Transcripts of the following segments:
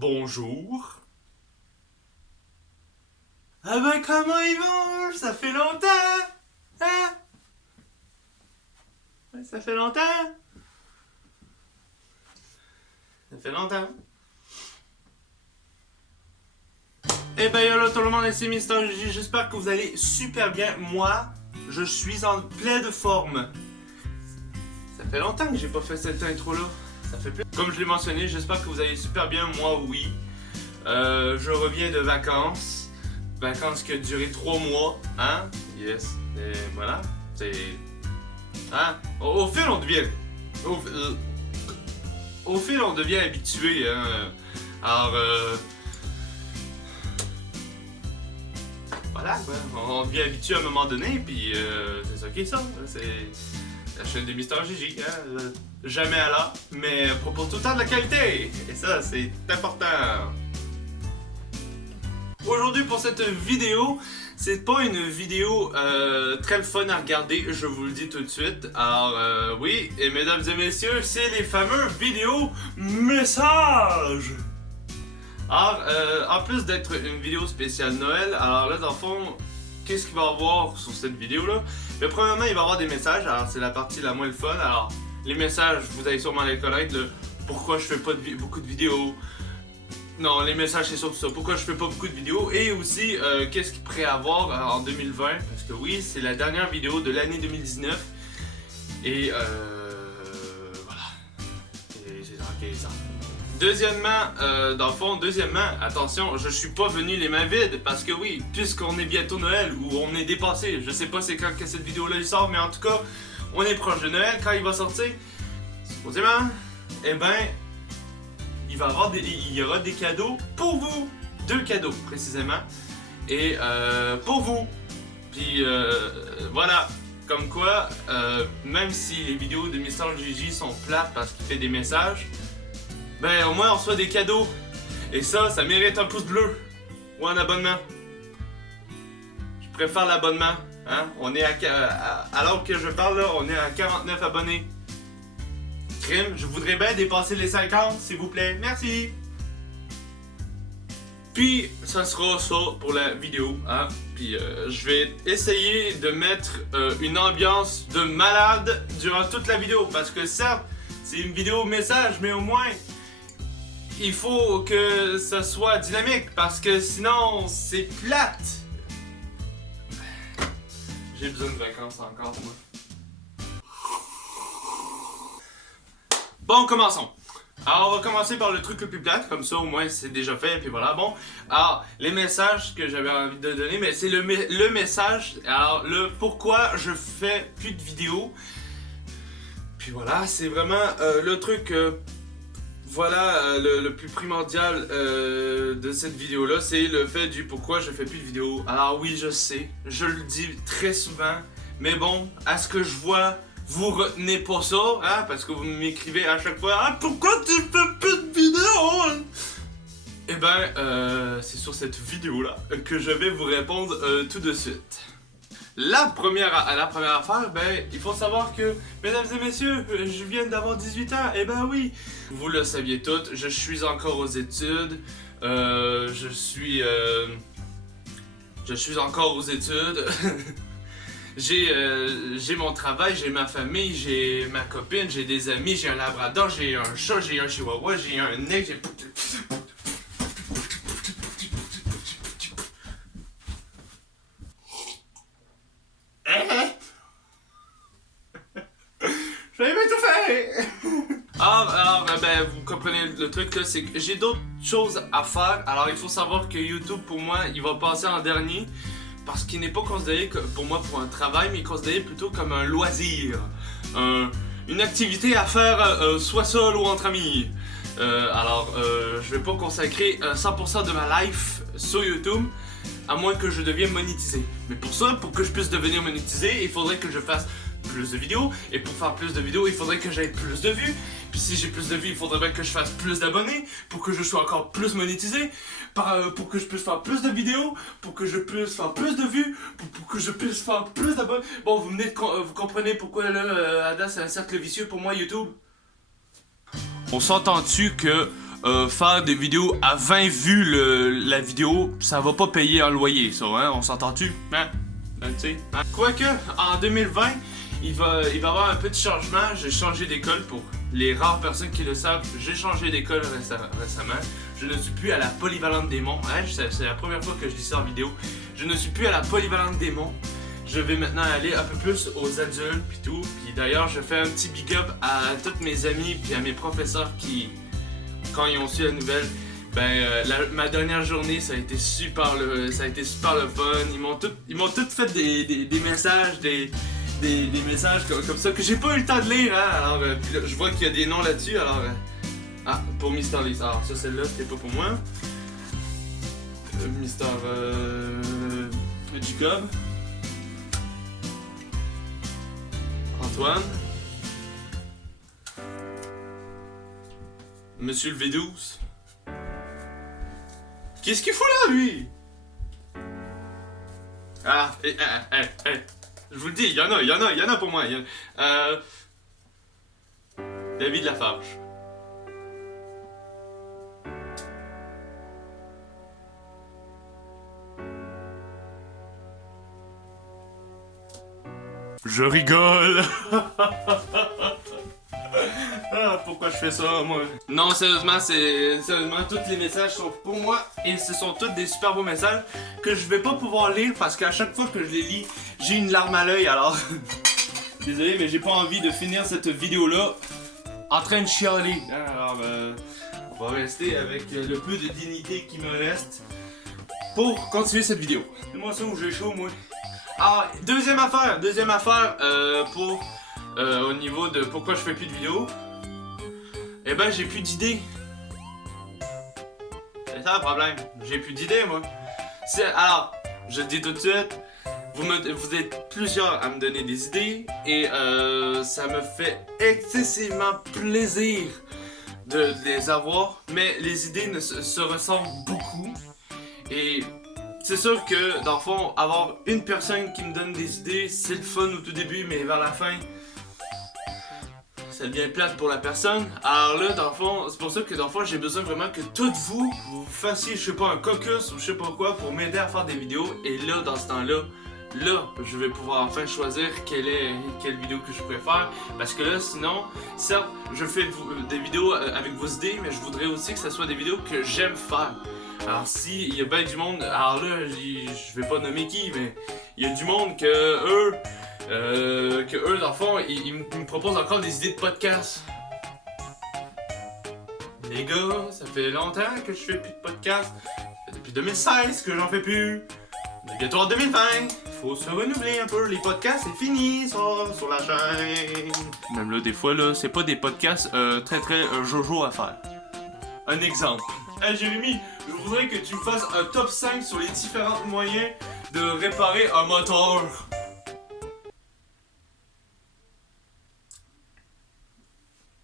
bonjour. Ah ben comment ils vont? Ça fait longtemps! Hein? Ouais, ça fait longtemps! Ça fait longtemps. Eh ben y'a tout le monde, c'est Mister Gigi, j'espère que vous allez super bien. Moi, je suis en pleine forme. Ça fait longtemps que j'ai pas fait cette intro là. Ça fait plus. Comme je l'ai mentionné, j'espère que vous allez super bien. Moi, oui. Je reviens de vacances. Vacances qui ont duré 3 mois. Hein? Yes. Et voilà. C'est. Hein? Au fil, on devient. Au fil, on devient habitué. Hein? Alors, voilà, quoi. On devient habitué à un moment donné, puis c'est ça qui est ça. C'est la chaîne des Mister Gigi. Hein? Jamais à l'heure, mais propose tout le temps de la qualité. Et ça, c'est important. Aujourd'hui, pour cette vidéo, c'est pas une vidéo très le fun à regarder, je vous le dis tout de suite. Alors, oui, et mesdames et messieurs, c'est les fameux vidéos messages. Alors, en plus d'être une vidéo spéciale Noël, alors là, dans le fond, qu'est-ce qu'il va y avoir sur cette vidéo-là? Mais premièrement, il va y avoir des messages, alors c'est la partie la moins le fun. Alors, les messages, vous allez sûrement les connaître, le pourquoi je fais pas beaucoup de vidéos. Non, les messages, c'est surtout ça. Pourquoi je fais pas beaucoup de vidéos. Et aussi, qu'est-ce qu'il pourrait y avoir en 2020. Parce que oui, c'est la dernière vidéo de l'année 2019. Et voilà. Et c'est tranquille ça. Deuxièmement, dans le fond, attention, je suis pas venu les mains vides. Parce que oui, puisqu'on est bientôt Noël, ou on est dépassé. Je sais pas c'est quand que cette vidéo-là il sort, mais en tout cas, on est proche de Noël. Quand il va sortir, supposément, eh ben, il y aura des cadeaux pour vous. 2 cadeaux, précisément. Et pour vous. Puis voilà. Comme quoi, même si les vidéos de Mister Gigi sont plates parce qu'il fait des messages, ben au moins on reçoit des cadeaux. Et ça mérite un pouce bleu. Ou un abonnement. Je préfère l'abonnement. Hein? On est alors que je parle là, on est à 49 abonnés. Crime, je voudrais bien dépasser les 50, s'il vous plaît. Merci. Puis, ça sera ça pour la vidéo. Hein? Puis, je vais essayer de mettre une ambiance de malade durant toute la vidéo. Parce que certes, c'est une vidéo message, mais au moins, il faut que ça soit dynamique. Parce que sinon, c'est plate. J'ai besoin de vacances encore, moi. Bon, commençons. Alors, on va commencer par le truc le plus plate, comme ça au moins c'est déjà fait, puis voilà. Bon, alors, les messages que j'avais envie de donner, mais c'est le message, alors le pourquoi je fais plus de vidéos. Puis voilà, c'est vraiment le truc, voilà, le plus primordial de cette vidéo-là, c'est le fait du pourquoi je fais plus de vidéos. Alors oui, je sais, je le dis très souvent, mais bon, à ce que je vois, vous retenez pas ça, hein, parce que vous m'écrivez à chaque fois « Ah, pourquoi tu fais plus de vidéos? » Eh ben, c'est sur cette vidéo-là que je vais vous répondre tout de suite. La première affaire, ben, il faut savoir que, mesdames et messieurs, je viens d'avoir 18 ans, eh ben oui, vous le saviez toutes, je suis encore aux études, je suis encore aux études. J'ai mon travail, j'ai ma famille, j'ai ma copine, j'ai des amis, j'ai un labrador, j'ai un chat, j'ai un chihuahua, j'ai un nez, j'ai... J'avais tout fait! Alors, ben, vous comprenez le truc là, c'est que j'ai d'autres choses à faire. Alors, il faut savoir que YouTube, pour moi, il va passer en dernier. Parce qu'il n'est pas considéré pour moi pour un travail, mais il est considéré plutôt comme un loisir. Une activité à faire soit seul ou entre amis. Alors, je vais pas consacrer 100% de ma life sur YouTube, à moins que je devienne monétisé. Mais pour ça, pour que je puisse devenir monétisé, il faudrait que je fasse plus de vidéos. Et pour faire plus de vidéos, il faudrait que j'aie plus de vues. Puis si j'ai plus de vues, il faudrait bien que je fasse plus d'abonnés pour que je sois encore plus monétisé. Pour que je puisse faire plus de vidéos, pour que je puisse faire plus de vues, pour que je puisse faire plus d'abonnés. Bon, vous comprenez pourquoi là, Ada, c'est un cercle vicieux pour moi, YouTube? On s'entend-tu que faire des vidéos à 20 vues la vidéo, ça va pas payer un loyer, ça, hein? On s'entend-tu? Hein? Tu sais? Hein? Quoique, en 2020, il va y avoir un petit changement. J'ai changé d'école pour les rares personnes qui le savent. J'ai changé d'école récemment. Je ne suis plus à la Polyvalente des Monts. Hein? C'est la première fois que je dis ça en vidéo. Je ne suis plus à la Polyvalente des Monts. Je vais maintenant aller un peu plus aux adultes pis tout. Puis d'ailleurs, je fais un petit big up à tous mes amis puis à mes professeurs qui, quand ils ont su la nouvelle, ma dernière journée, ça a été super le fun. Ils m'ont tout fait des messages, des messages comme ça que j'ai pas eu le temps de lire. Hein? Alors, puis là, je vois qu'il y a des noms là-dessus. Alors, pour Mr. Lee. Alors, ça, celle-là, c'était pas pour moi. Mr. Jacob. Antoine. Monsieur le V12. Qu'est-ce qu'il fout là, lui? Je vous le dis, il y en a pour moi. David Lafarge. Je rigole. Pourquoi je fais ça, moi? Non, sérieusement, tous les messages sont pour moi et ce sont tous des super beaux messages que je vais pas pouvoir lire parce qu'à chaque fois que je les lis, j'ai une larme à l'œil, alors... Désolé, mais j'ai pas envie de finir cette vidéo-là en train de chialer. Alors, on va rester avec le peu de dignité qui me reste pour continuer cette vidéo. C'est moi ça où j'ai chaud, moi. Ah, deuxième affaire pour au niveau de pourquoi je fais plus de vidéos. Eh ben, j'ai plus d'idées. C'est ça le problème. J'ai plus d'idées, moi. Alors, je te dis tout de suite, vous êtes plusieurs à me donner des idées et ça me fait excessivement plaisir de les avoir, mais les idées se ressemblent beaucoup et c'est sûr que dans le fond, avoir une personne qui me donne des idées, c'est le fun au tout début, mais vers la fin, ça devient plate pour la personne. Alors là, dans le fond, c'est pour ça que dans le fond, j'ai besoin vraiment que toutes vous fassiez, je sais pas, un caucus ou je sais pas quoi pour m'aider à faire des vidéos. Et là, dans ce temps-là, je vais pouvoir enfin choisir quelle vidéo que je préfère. Parce que là, sinon, certes, je fais des vidéos avec vos idées, mais je voudrais aussi que ce soit des vidéos que j'aime faire. Alors si il y a bien du monde, alors là, je vais pas nommer qui, mais il y a du monde que eux, dans le fond, ils me proposent encore des idées de podcast. Les gars, ça fait longtemps que je fais plus de podcast. Ça fait depuis 2016 que j'en fais plus. On est bientôt en 2020. Faut se renouveler un peu. Les podcasts, c'est fini, ça, sur la chaîne. Même là, des fois, là, c'est pas des podcasts très jojo à faire. Un exemple. Hey Jérémy, je voudrais que tu me fasses un top 5 sur les différents moyens de réparer un moteur.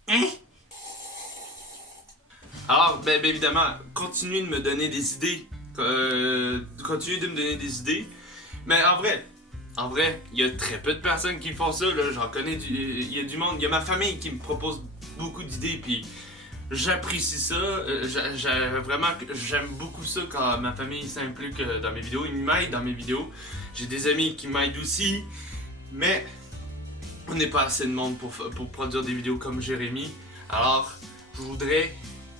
Hein? Alors, ben évidemment, continuez de me donner des idées. Continuez de me donner des idées. Mais en vrai, il y a très peu de personnes qui font ça. Là, j'en connais, il y a du monde, il y a ma famille qui me propose beaucoup d'idées. Puis j'apprécie ça. Vraiment, j'aime beaucoup ça quand ma famille s'implique dans mes vidéos. Ils m'aident dans mes vidéos. J'ai des amis qui m'aident aussi. Mais on n'est pas assez de monde pour produire des vidéos comme Jérémy. Alors, je voudrais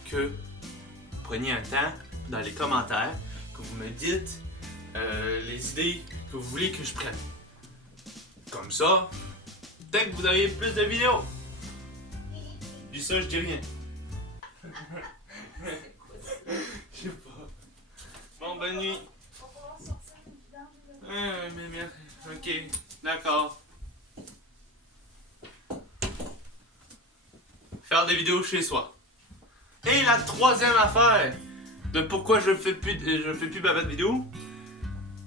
que vous preniez un temps dans les commentaires, que vous me dites les idées que vous voulez que je prenne. Comme ça, peut-être que vous auriez plus de vidéos. Je dis ça, je dis rien. Je sais pas. Bon, bonne nuit. Ok, d'accord. Faire des vidéos chez soi. Et la troisième affaire de pourquoi je fais plus de vidéos,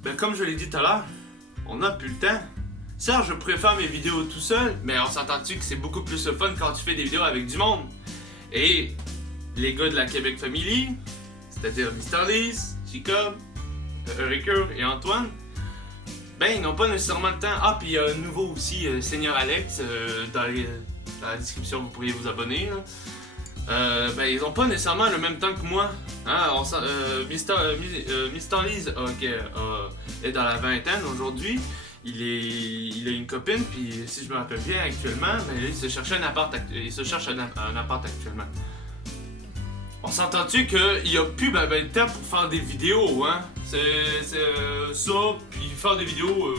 ben comme je l'ai dit tout à l'heure, on n'a plus le temps. Certes, je préfère mes vidéos tout seul, mais on s'entend-tu que c'est beaucoup plus fun quand tu fais des vidéos avec du monde. Et les gars de la Québec Family, c'est-à-dire Mr. Lise, Jacob, Ricker et Antoine, ben ils n'ont pas nécessairement le temps. Ah, puis il y a un nouveau aussi, Seigneur Alex, dans la description vous pourriez vous abonner. ben ils ont pas nécessairement le même temps que moi. Hein, Mr. Lee's est dans la vingtaine aujourd'hui. Il a une copine, puis si je me rappelle bien actuellement, ben, il se cherche un appart actuellement. On s'entend-tu qu'il y a plus ben de temps pour faire des vidéos, hein? C'est ça, puis faire des vidéos.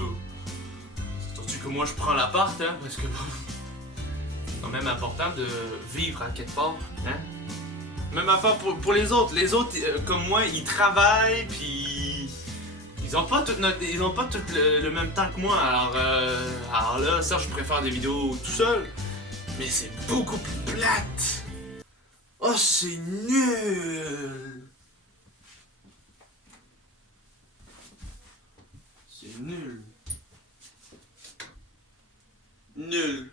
Surtout que moi je prends l'appart, hein, parce que c'est quand même important de vivre à quelque part, hein? Même affaire pour les autres. Les autres, comme moi, ils travaillent, puis ils ont pas tout le même temps que moi. Alors là, ça, je préfère des vidéos tout seul. Mais c'est beaucoup plus plate. Oh, c'est nul. C'est nul. Nul.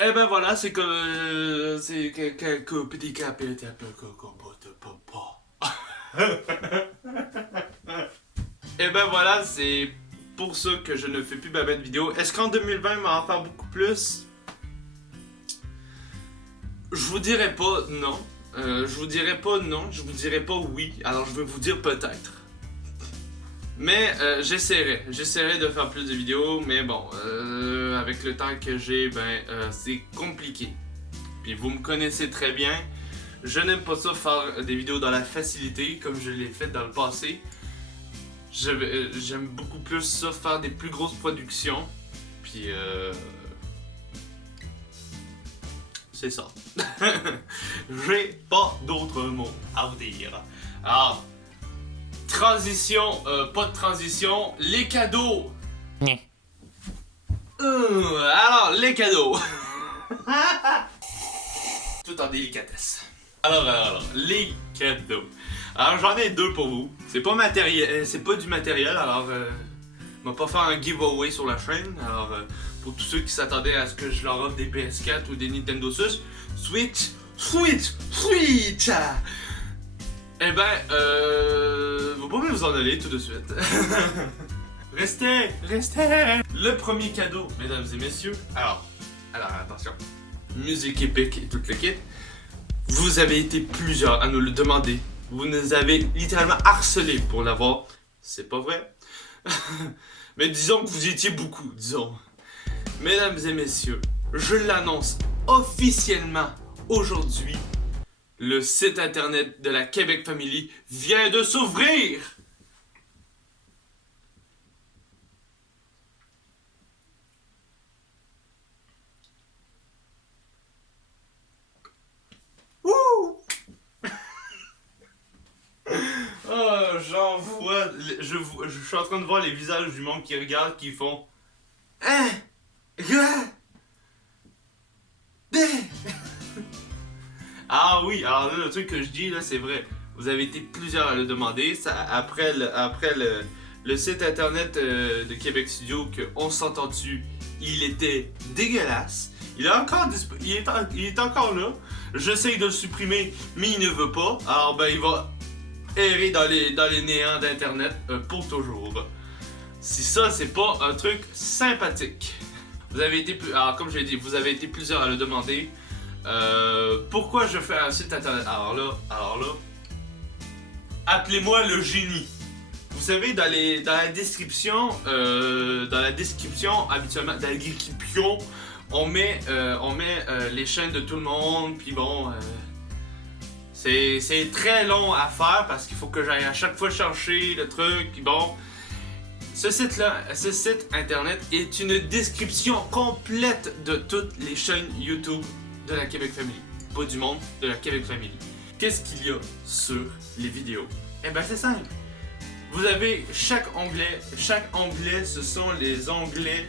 Eh ben voilà, c'est comme. C'est quelques petits capés, un peu Et ben voilà, c'est pour ça que je ne fais plus de vidéo. Est-ce qu'en 2020, on va en faire beaucoup plus? Je vous dirais pas non. Je vous dirais pas non, je vous dirais pas oui. Alors je vais vous dire peut-être. Mais j'essaierai de faire plus de vidéos, mais bon, avec le temps que j'ai, c'est compliqué. Puis vous me connaissez très bien, je n'aime pas ça faire des vidéos dans la facilité comme je l'ai fait dans le passé. J'aime beaucoup plus ça, faire des plus grosses productions. Puis c'est ça. J'ai pas d'autres mots à vous dire. Alors, transition, pas de transition, les cadeaux. Alors, les cadeaux. Tout en délicatesse. Alors, les cadeaux. Alors, j'en ai deux pour vous. C'est pas du matériel, alors on va pas faire un giveaway sur la chaîne. Alors, pour tous ceux qui s'attendaient à ce que je leur offre des PS4 ou des Nintendo Switch. Eh ben, vous pouvez vous en aller tout de suite. Restez. Le premier cadeau, mesdames et messieurs. Alors, attention. Musique épique et tout le kit. Vous avez été plusieurs à nous le demander. Vous nous avez littéralement harcelés pour l'avoir. C'est pas vrai. Mais disons que vous étiez beaucoup, disons. Mesdames et messieurs, je l'annonce officiellement aujourd'hui. Le site internet de la Québec Family vient de s'ouvrir! Wouh! Oh, j'en vois. Je suis en train de voir les visages du monde qui regarde, qui font. Hein? Ah oui, alors là, le truc que je dis, là, c'est vrai. Vous avez été plusieurs à le demander. Ça, après le site internet de Québec Studio, qu'on s'entend dessus, il était dégueulasse. Il est encore là. J'essaye de le supprimer, mais il ne veut pas. Alors, ben, il va errer dans les néants d'internet pour toujours. Si ça, c'est pas un truc sympathique. Vous avez été, alors comme je l'ai dit, vous avez été plusieurs à le demander. Pourquoi je fais un site internet? Alors là, appelez-moi le génie. Vous savez, dans la description, habituellement, dans la description, on met les chaînes de tout le monde, puis bon, c'est très long à faire parce qu'il faut que j'aille à chaque fois chercher le truc, puis bon. Ce site internet est une description complète de toutes les chaînes YouTube de la Québec Family. Pas du monde, de la Québec Family. Qu'est-ce qu'il y a sur les vidéos? Eh ben c'est simple. Vous avez chaque onglet, ce sont les onglets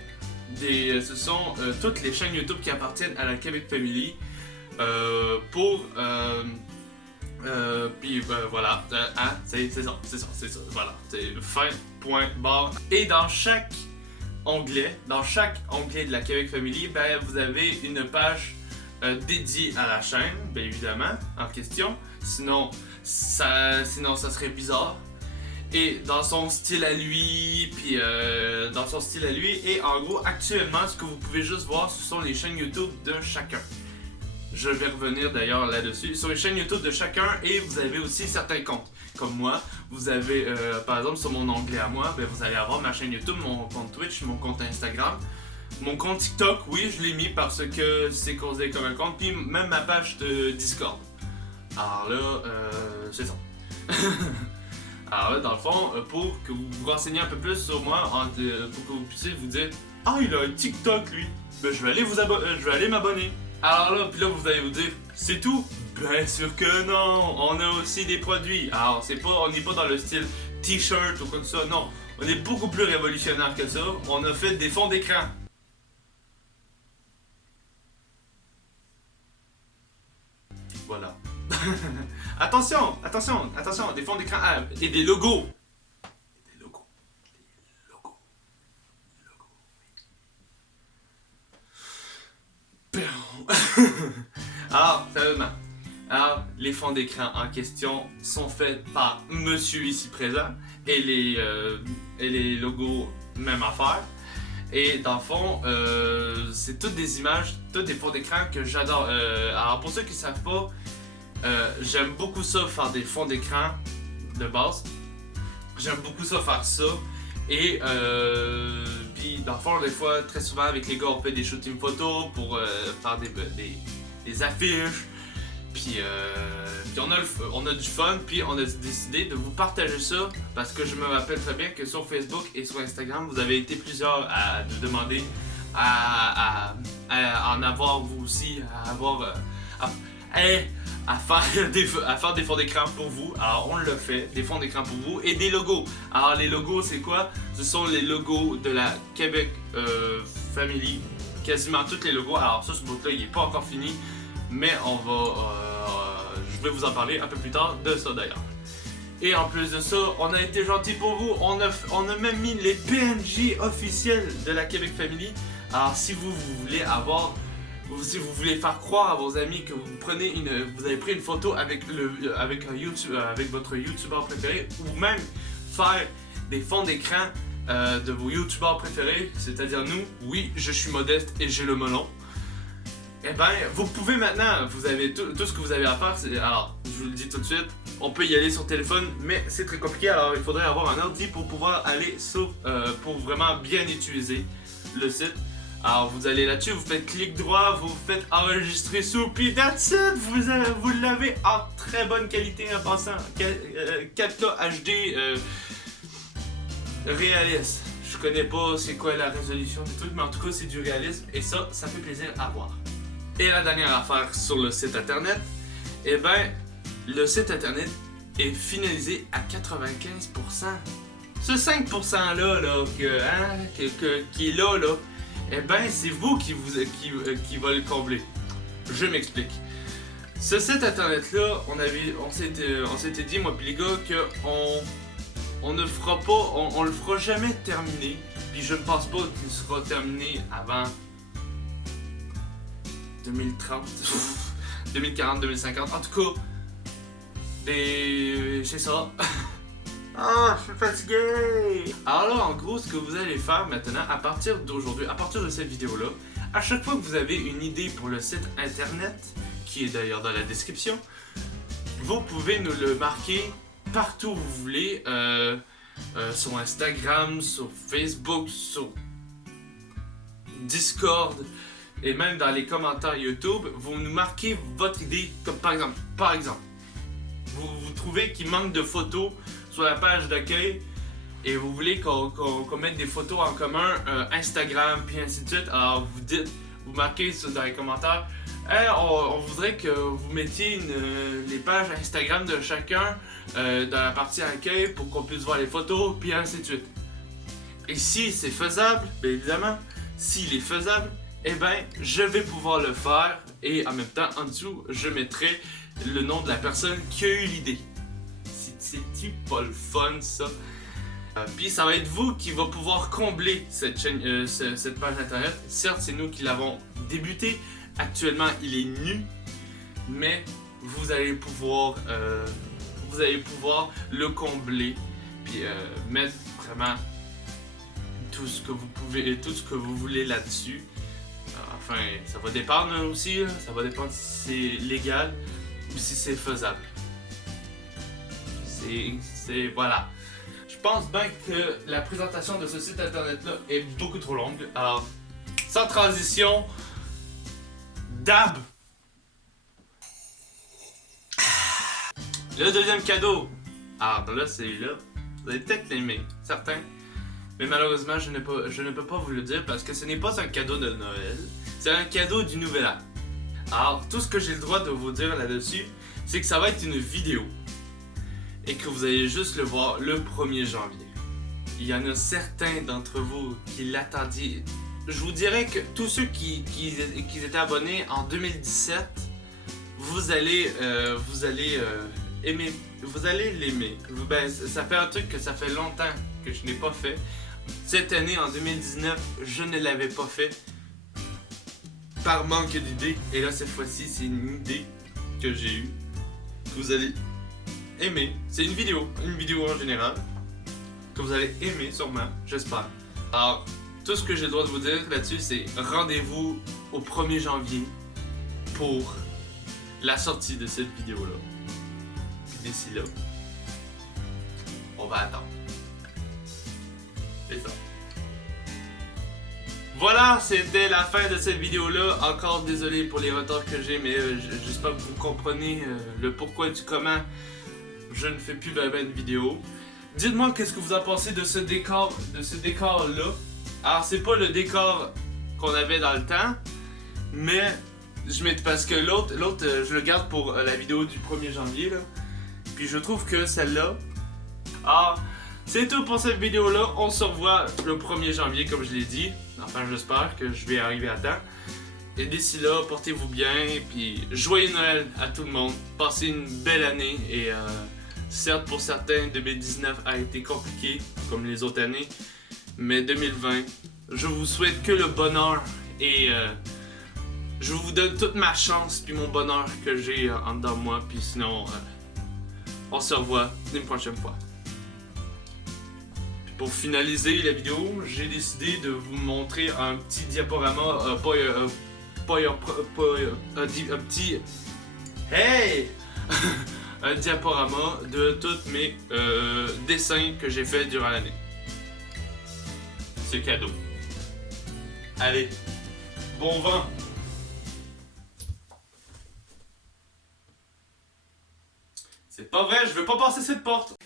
ce sont toutes les chaînes YouTube qui appartiennent à la Québec Family. Puis voilà, hein, c'est ça, voilà, c'est fin, point, barre. Et dans chaque onglet de la Québec Family, ben vous avez une page dédiée à la chaîne, bien évidemment, en question. Sinon ça serait bizarre. Et dans son style à lui, et en gros, actuellement, ce que vous pouvez juste voir, ce sont les chaînes YouTube de chacun. Je vais revenir d'ailleurs là-dessus. Sur les chaînes YouTube de chacun, et vous avez aussi certains comptes. Comme moi, vous avez, par exemple, sur mon onglet à moi, ben, vous allez avoir ma chaîne YouTube, mon compte Twitch, mon compte Instagram. Mon compte TikTok, oui, je l'ai mis parce que c'est considéré comme un compte, puis même ma page de Discord. Alors là, c'est ça. Alors là, dans le fond, pour que vous vous renseigniez un peu plus sur moi, pour que vous puissiez vous dire « Ah, il a un TikTok, lui! Ben, je vais aller m'abonner. » Alors là, puis là, vous allez vous dire « C'est tout? » Bien sûr que non! On a aussi des produits. Alors, on n'est pas dans le style t-shirt ou comme ça, non. On est beaucoup plus révolutionnaire que ça. On a fait des fonds d'écran. Voilà. Attention, des fonds d'écran et des logos. Des logos. Alors, sérieusement. Alors, les fonds d'écran en question sont faits par monsieur ici présent et les logos, même affaire. Et dans le fond, c'est toutes des images, toutes des fonds d'écran que j'adore. Alors pour ceux qui ne savent pas, j'aime beaucoup ça faire des fonds d'écran de base. J'aime beaucoup ça faire ça. Et puis dans le fond, des fois, très souvent avec les gars, on fait des shootings photos pour faire des affiches. Puis on a du fun, puis on a décidé de vous partager ça parce que je me rappelle très bien que sur Facebook et sur Instagram, vous avez été plusieurs à nous demander à en avoir vous aussi, à faire des fonds d'écran pour vous. Alors on le fait, des fonds d'écran pour vous et des logos. Alors les logos, c'est quoi? Ce sont les logos de la Québec Family, quasiment tous les logos. Alors ça, ce bout-là, il n'est pas encore fini. Mais je vais vous en parler un peu plus tard de ça d'ailleurs. Et en plus de ça, on a été gentil pour vous. On a même mis les PNJ officiels de la Québec Family. Alors si vous voulez si vous voulez faire croire à vos amis que vous avez pris une photo avec votre YouTuber préféré, ou même faire des fonds d'écran de vos YouTubers préférés, c'est-à-dire nous, oui, je suis modeste et j'ai le melon. Eh ben, vous pouvez maintenant, vous avez tout ce que vous avez à faire, alors, je vous le dis tout de suite, on peut y aller sur téléphone, mais c'est très compliqué, alors il faudrait avoir un ordi pour pouvoir aller pour vraiment bien utiliser le site. Alors, vous allez là-dessus, vous faites clic droit, vous faites enregistrer sous, puis that's it, vous l'avez en très bonne qualité en passant, 4K HD réaliste. Je connais pas c'est quoi la résolution du truc, mais en tout cas, c'est du réalisme, et ça fait plaisir à voir. Et la dernière affaire sur le site internet, eh ben, le site internet est finalisé à 95%. Ce 5% là, qui est là, eh ben, c'est vous qui va le combler. Je m'explique. Ce site internet là, on s'était dit, moi puis les gars, que on ne fera pas, on le fera jamais terminer. Puis je ne pense pas qu'il sera terminé avant 2030, 2040, 2050, en tout cas, c'est ça. Ah, je suis fatigué! Alors là, en gros, ce que vous allez faire maintenant, à partir d'aujourd'hui, à partir de cette vidéo-là, à chaque fois que vous avez une idée pour le site internet, qui est d'ailleurs dans la description, vous pouvez nous le marquer partout où vous voulez, sur Instagram, sur Facebook, sur Discord, et même dans les commentaires YouTube, vous nous marquez votre idée, comme par exemple, vous trouvez qu'il manque de photos sur la page d'accueil et vous voulez qu'on mette des photos en commun, Instagram, puis ainsi de suite. Alors vous marquez dans les commentaires, hey, on voudrait que vous mettiez les pages Instagram de chacun dans la partie accueil pour qu'on puisse voir les photos, puis ainsi de suite. Et si c'est faisable, bien évidemment, s'il est faisable, eh ben, je vais pouvoir le faire et en même temps, en dessous, je mettrai le nom de la personne qui a eu l'idée. C'est-tu pas le fun, ça? Puis ça va être vous qui va pouvoir combler cette page internet. Certes, c'est nous qui l'avons débuté. Actuellement, il est nu, mais vous allez pouvoir le combler puis mettre vraiment tout ce que vous pouvez et tout ce que vous voulez là-dessus. Enfin, ça va dépendre aussi, là. Ça va dépendre si c'est légal ou si c'est faisable. Voilà. Je pense bien que la présentation de ce site internet-là est beaucoup trop longue. Alors, sans transition, Dab! Le deuxième cadeau. Alors là, celui-là, vous allez peut-être l'aimer, certains. Mais malheureusement, je ne peux pas vous le dire parce que ce n'est pas un cadeau de Noël. C'est un cadeau du Nouvel An. Alors, tout ce que j'ai le droit de vous dire là-dessus, c'est que ça va être une vidéo. Et que vous allez juste le voir le 1er janvier. Il y en a certains d'entre vous qui l'attendiez. Je vous dirais que tous ceux qui étaient abonnés en 2017, vous allez aimer. Vous allez l'aimer. Ben, ça fait un truc que ça fait longtemps que je n'ai pas fait. Cette année, en 2019, je ne l'avais pas fait. Par manque d'idées. Et là, cette fois-ci, c'est une idée que j'ai eue. Que vous allez aimer. C'est une vidéo en général. Que vous allez aimer sûrement, j'espère. Alors, tout ce que j'ai le droit de vous dire là-dessus, c'est rendez-vous au 1er janvier pour la sortie de cette vidéo-là. Puis d'ici là, on va attendre. C'est ça. Voilà, c'était la fin de cette vidéo-là. Encore désolé pour les retards que j'ai, mais j'espère que vous comprenez le pourquoi du comment je ne fais plus de vidéo. Dites-moi qu'est-ce que vous en pensez de ce décor-là. Alors, c'est pas le décor qu'on avait dans le temps, mais parce que l'autre, je le garde pour la vidéo du 1er janvier, là. Puis je trouve que celle-là... Alors, c'est tout pour cette vidéo-là. On se revoit le 1er janvier, comme je l'ai dit. Enfin, j'espère que je vais arriver à temps. Et d'ici là, portez-vous bien, puis joyeux Noël à tout le monde. Passez une belle année, et certes, pour certains, 2019 a été compliqué, comme les autres années. Mais 2020, je vous souhaite que le bonheur, et je vous donne toute ma chance puis mon bonheur que j'ai en dedans de moi. Puis sinon, on se revoit une prochaine fois. Puis pour finaliser la vidéo, j'ai décidé de vous montrer un petit diaporama, un petit... Hey! Un diaporama de tous mes dessins que j'ai fait durant l'année. C'est cadeau. Allez, bon vent! C'est pas vrai, je veux pas passer cette porte!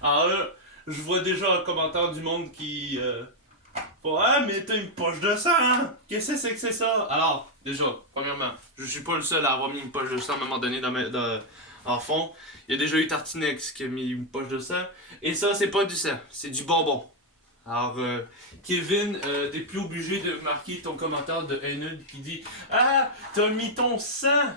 Alors là, je vois déjà un commentaire du monde qui font « Ah, mais t'as une poche de sang, hein? Qu'est-ce que c'est ça? » Alors, déjà, premièrement, je suis pas le seul à avoir mis une poche de sang à un moment donné en fond. Il y a déjà eu Tartinex qui a mis une poche de sang. Et ça, c'est pas du sang, c'est du bonbon. Alors, Kevin, t'es plus obligé de marquer ton commentaire de haineux qui dit « Ah, t'as mis ton sang